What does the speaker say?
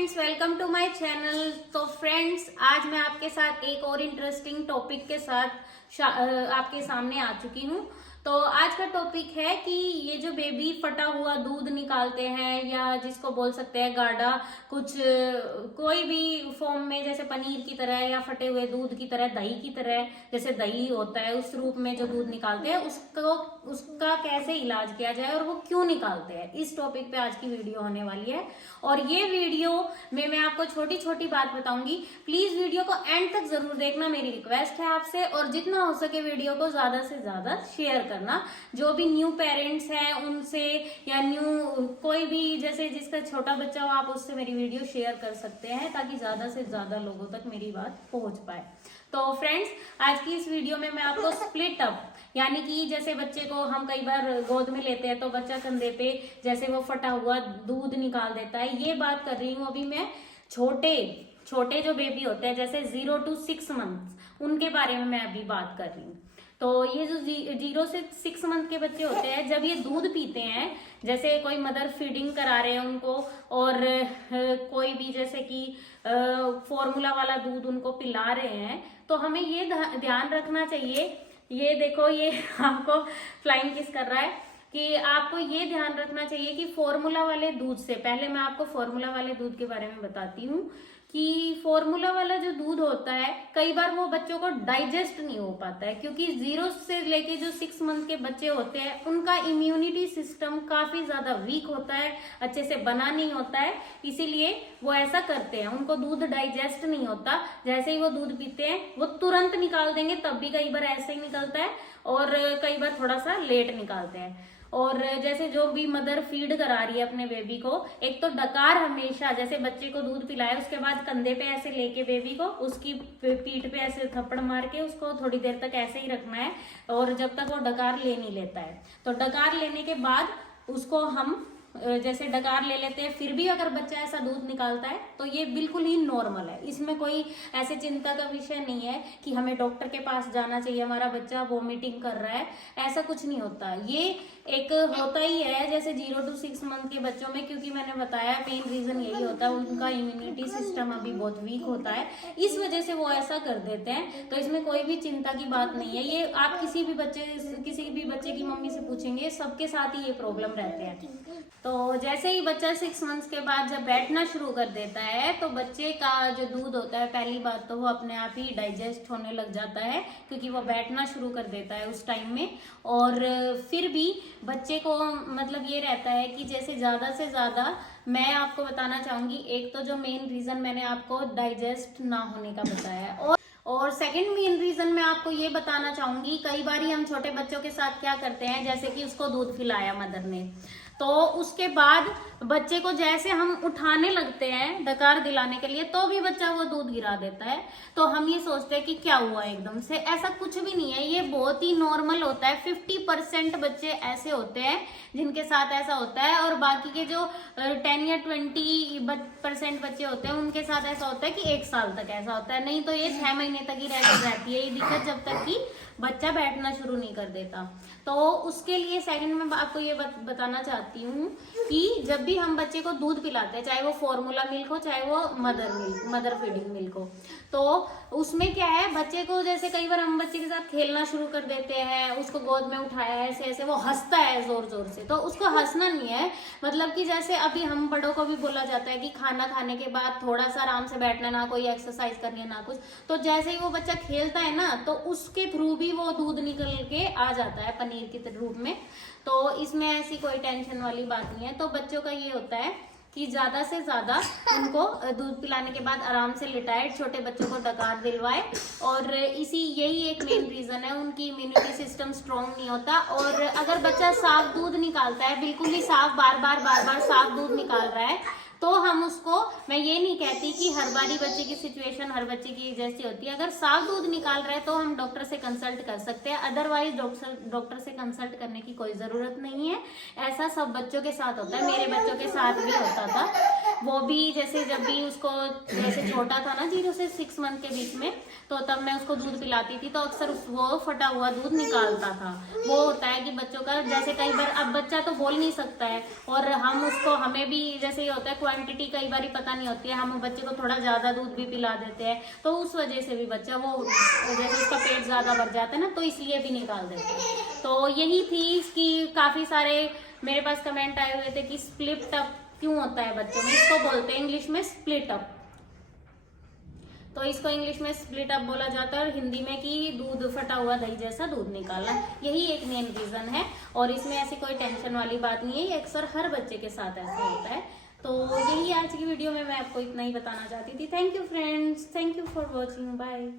Friends, welcome to my channel. तो friends, आज मैं आपके साथ एक और इंटरेस्टिंग टॉपिक के साथ आपके सामने आ चुकी हूँ। तो आज का टॉपिक है कि ये जो बेबी फटा हुआ दूध निकालते हैं या जिसको बोल सकते हैं गाढ़ा, कुछ कोई भी फॉर्म में, जैसे पनीर की तरह या फटे हुए दूध की तरह, दही की तरह, जैसे दही होता है उस रूप में जो दूध निकालते हैं, उसका कैसे इलाज किया जाए और वो क्यों निकालते हैं, इस टॉपिक पे आज की वीडियो होने वाली है। और ये वीडियो में मैं आपको छोटी छोटी बात बताऊंगी। प्लीज वीडियो को एंड तक जरूर देखना, मेरी रिक्वेस्ट है आपसे। और जितना हो सके वीडियो को ज्यादा से ज्यादा शेयर करना, जो भी न्यू पेरेंट्स हैं उनसे, या न्यू कोई भी जैसे जिसका छोटा बच्चा हो, आप उससे मेरी वीडियो शेयर कर सकते हैं ताकि ज्यादा से ज्यादा लोगों तक मेरी बात पहुंच पाए। तो फ्रेंड्स, आज की इस वीडियो में मैं आपको स्प्लिट अप, यानी कि जैसे बच्चे को हम कई बार गोद में लेते हैं तो बच्चा कंधे पे जैसे वो फटा हुआ दूध निकाल देता है, ये बात कर रही हूँ अभी मैं। छोटे छोटे जो बेबी होते हैं, जैसे 0 to 6 मंथ, उनके बारे में मैं अभी बात कर रही हूँ। तो ये जो 0 से 6 मंथ के बच्चे होते हैं, जब ये दूध पीते हैं, जैसे कोई मदर फीडिंग करा रहे हैं उनको, और कोई भी जैसे कि फॉर्मूला वाला दूध उनको पिला रहे हैं, तो हमें ये ध्यान रखना चाहिए। ये देखो, ये आपको फ्लाइंग किस कर रहा है कि आपको ये ध्यान रखना चाहिए कि फॉर्मूला वाले दूध से पहले मैं आपको फॉर्मूला वाले दूध के बारे में बताती हूँ कि फॉर्मूला वाला जो दूध होता है, कई बार वो बच्चों को डाइजेस्ट नहीं हो पाता है, क्योंकि 0 से लेके जो 6 मंथ के बच्चे होते हैं उनका इम्यूनिटी सिस्टम काफी ज्यादा वीक होता है, अच्छे से बना नहीं होता है, इसीलिए वो ऐसा करते हैं। उनको दूध डाइजेस्ट नहीं होता, जैसे ही वो दूध पीते हैं वो तुरंत निकाल देंगे, तब भी कई बार ऐसे ही निकलता है, और कई बार थोड़ा सा लेट निकालते हैं। और जैसे जो भी मदर फीड करा रही है अपने बेबी को, एक तो डकार हमेशा, जैसे बच्चे को दूध पिलाए उसके बाद कंधे पे ऐसे लेके बेबी को उसकी पीठ पे ऐसे थप्पड़ मार के उसको थोड़ी देर तक ऐसे ही रखना है, और जब तक वो डकार ले नहीं लेता है। तो डकार लेने के बाद उसको हम जैसे डकार ले लेते हैं, फिर भी अगर बच्चा ऐसा दूध निकालता है तो ये बिल्कुल ही नॉर्मल है, इसमें कोई ऐसे चिंता का विषय नहीं है कि हमें डॉक्टर के पास जाना चाहिए, हमारा बच्चा वॉमिटिंग कर रहा है, ऐसा कुछ नहीं होता। ये एक होता ही है जैसे 0 to 6 मंथ के बच्चों में, क्योंकि मैंने बताया मेन रीजन यही होता है, उनका इम्यूनिटी सिस्टम अभी बहुत वीक होता है, इस वजह से वो ऐसा कर देते हैं। तो इसमें कोई भी चिंता की बात नहीं है। ये आप किसी भी बच्चे की मम्मी से पूछेंगे, सबके साथ ही ये प्रॉब्लम रहते हैं। तो जैसे ही बच्चा 6 मंथ्स के बाद जब बैठना शुरू कर देता है, तो बच्चे का जो दूध होता है, पहली बात तो वो अपने आप ही डाइजेस्ट होने लग जाता है, क्योंकि वो बैठना शुरू कर देता है उस टाइम में। और फिर भी बच्चे को मतलब ये रहता है कि जैसे ज्यादा से ज्यादा, मैं आपको बताना चाहूंगी, एक तो जो मेन रीजन मैंने आपको डाइजेस्ट ना होने का बताया, और सेकंड मेन रीजन मैं आपको ये बताना चाहूंगी, कई बार हम छोटे बच्चों के साथ क्या करते हैं, जैसे कि उसको दूध पिलाया मदर ने, तो उसके बाद बच्चे को जैसे हम उठाने लगते हैं डकार दिलाने के लिए, तो भी बच्चा वो दूध गिरा देता है। तो हम ये सोचते हैं कि क्या हुआ एकदम से, ऐसा कुछ भी नहीं है, ये बहुत ही नॉर्मल होता है। 50% बच्चे ऐसे होते हैं जिनके साथ ऐसा होता है, और बाकी के जो 10 या 20% बच्चे होते हैं उनके साथ ऐसा होता है कि 1 साल तक ऐसा होता है, नहीं तो ये 6 महीने तक ही रहती है ये दिक्कत, जब तक कि बच्चा बैठना शुरू नहीं कर देता। तो उसके लिए सेकंड में आपको ये बताना चाहती हूँ कि जब भी हम बच्चे को दूध पिलाते हैं, चाहे वो फॉर्मूला मिल्क हो, चाहे वो मदर फीडिंग मिल्क हो, तो उसमें क्या है, बच्चे को जैसे कई बार हम बच्चे के साथ खेलना शुरू कर देते हैं, उसको गोद में उठाया है, ऐसे ऐसे वो हंसता है जोर जोर से, तो उसको हंसना नहीं है, मतलब कि जैसे अभी हम बड़ों को भी बोला जाता है कि खाना खाने के बाद थोड़ा सा आराम से बैठना, ना कोई एक्सरसाइज करनी है ना कुछ, तो जैसे ही वो बच्चा खेलता है ना, तो उसके थ्रू भी वो दूध निकल के आ जाता है पनीर के रूप में। तो इसमें ऐसी कोई टेंशन वाली बात नहीं है। तो बच्चों का ये होता है कि ज्यादा से ज्यादा उनको दूध पिलाने के बाद आराम से लिटाए, छोटे बच्चों को डकार दिलवाए, और यही एक मेन रीजन है, उनकी इम्यूनिटी सिस्टम स्ट्रांग नहीं होता। और अगर बच्चा साफ दूध निकालता है, बिल्कुल ही साफ, बार बार साफ दूध निकाल रहा है, तो हम उसको, मैं ये नहीं कहती कि हर बारी बच्चे की सिचुएशन हर बच्चे की जैसी होती है, अगर साफ दूध निकाल रहे हैं तो हम डॉक्टर से कंसल्ट कर सकते हैं, अदरवाइज डॉक्टर से कंसल्ट करने की कोई जरूरत नहीं है। ऐसा सब बच्चों के साथ होता है, मेरे बच्चों के साथ भी होता था। वो भी जैसे जब भी उसको, जैसे छोटा था ना 0 से 6 मंथ के बीच में, तो तब मैं उसको दूध पिलाती थी, तो अक्सर वो फटा हुआ दूध निकालता था। वो होता है कि बच्चों का, जैसे कई बार अब बच्चा तो बोल नहीं सकता है, और हम उसको, हमें भी जैसे ये होता है क्वांटिटी कई बार पता नहीं होती है, हम बच्चे को थोड़ा ज्यादा दूध भी पिला देते हैं तो उस वजह से भी बच्चा वो जैसे उसका पेट ज्यादा भर जाता है ना, तो इसलिए भी निकाल देते हैं। तो यही थी कि काफी सारे मेरे पास कमेंट आए हुए थे कि स्प्लिट अप क्यों होता है बच्चों में, इसको बोलते हैं इंग्लिश में स्प्लिट अप। तो इसको इंग्लिश में स्प्लिट अप बोला जाता है और हिंदी में कि दूध फटा हुआ दही जैसा दूध निकालना, यही एक मेन रीजन है। और इसमें ऐसी कोई टेंशन वाली बात नहीं है, ये अक्सर हर बच्चे के साथ ऐसा होता है। तो यही आज की वीडियो में मैं आपको इतना ही बताना चाहती थी। Thank you friends, thank you for watching, bye.